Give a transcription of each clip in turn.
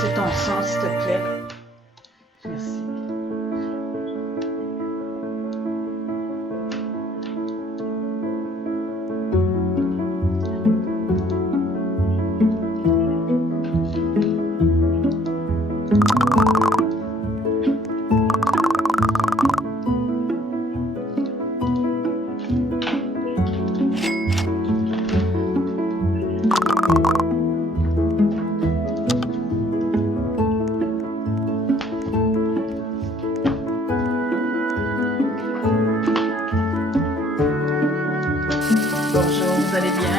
baisser ton son, s'il te plaît? Merci. Bonjour, vous allez bien?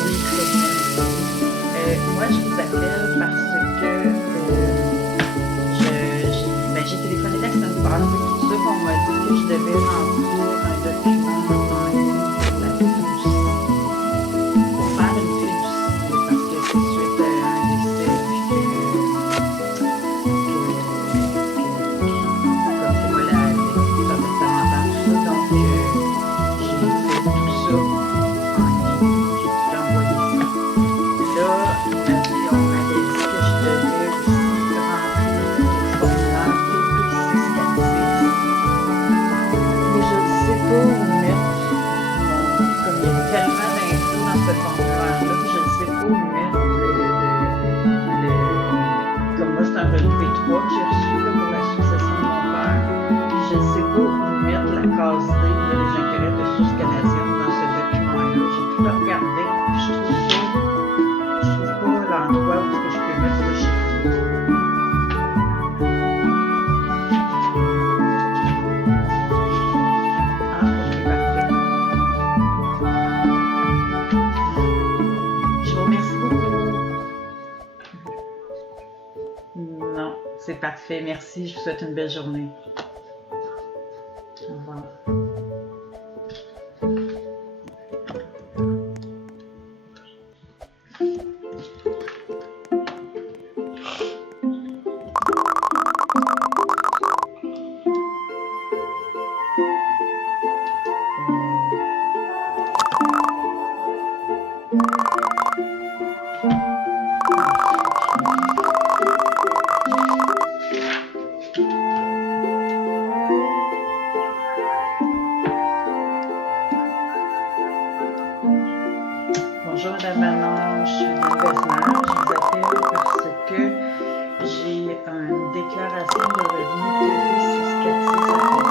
Oui, très bien, merci. Moi, je vous appelle parce que j'ai téléphoné la semaine passée, tout ça, on m'a dit que je devais remplir un document en ligne pour la fiducie, pour faire une fiducie, parce que c'est suite à un décès, puis comme c'est moi la testamentare, tout ça, donc j'ai fait tout ça en ligne, j'ai tout envoyé ça. Là, on m'avait dit que je devais aussi remplir le formulaire PP646. Mais je ne sais pas où mettre comme il y a tellement d'infos dans ce formulaire-là, je ne sais pas où mettre comme moi, c'est un relevé 3 que j'ai reçu là, pour la succession de mon père. Puis je ne sais pas où mettre la case D, là, les intérêts de source canadienne dans ce document-là. J'ai tout regardé, puis je trouve pas l'endroit où est-ce que je peux mettre ce chiffre-là. Ah, ok, parfait. Je vous remercie beaucoup. Non, c'est parfait. Merci. Je vous souhaite une belle journée. Au revoir. Bonjour Madame Manon, je suis Lynn Besnard. Je vous appelle parce que j'ai une déclaration de revenus PP646 à